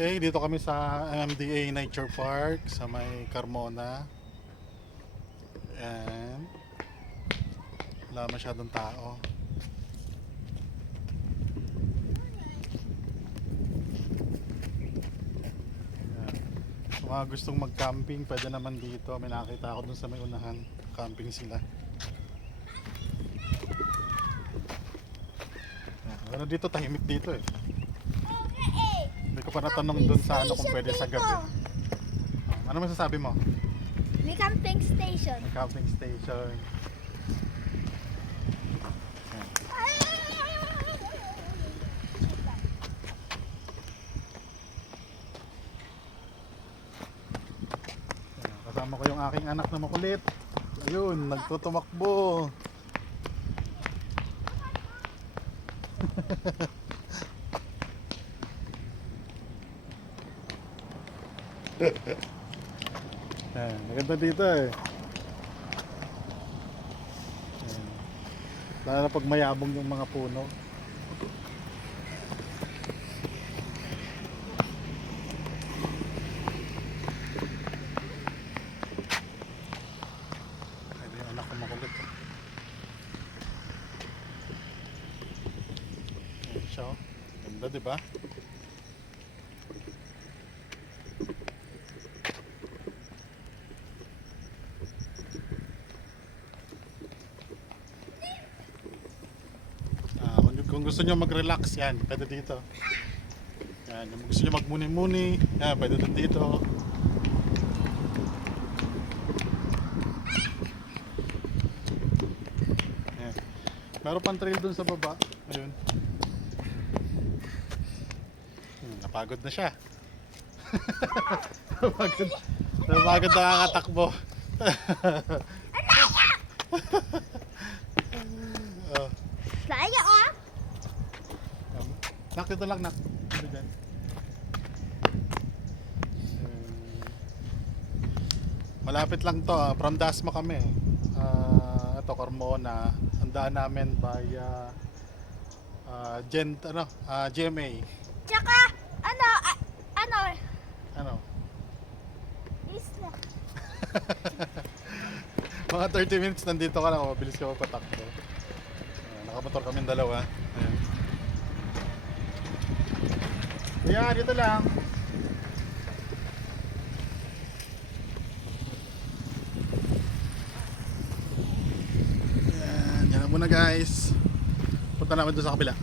Okay, dito kami sa MMDA Nature Park sa may Carmona. And wala masyadong tao. Ayan. Sa mga gustong mag-camping, pwede naman dito. May nakita ako dun sa may unahan. Camping sila. Ayan. Pero dito tahimik dito eh. Hindi ko pa natanong dun sa ano kung pwede sa gabi. Ano masasabi mo? May camping station. May camping station. Ayan, kasama ko yung aking anak na makulit. Ayun, nagtutumakbo. Ayan, maganda dito eh. Ayan. Lalo na pag mayabong yung mga puno. Pwede yung anak ko makulit. Ayan siya oh. Ganda diba? Kung gusto nyo mag-relax, yan, pwede dito. Yan, kung gusto nyo magmuni-muni, yan, pwede din dito. Yan. Meron pang trail dun sa baba. Ayun. Napagod na siya. Napagod nakakatakbo. Laya oh! Nak, dito lang nak. Malapit lang to, from Dasma kami. Ito Carmona. Ang daan namin by GMA. Tsaka, ano, Ano? isla. Mga 30 minutes nandito ka na, mabilis ka patakbo. Nakamotor kami dalawa. Ayan. Kaya dito lang. Yan na muna guys. Punta namin doon sa kabila.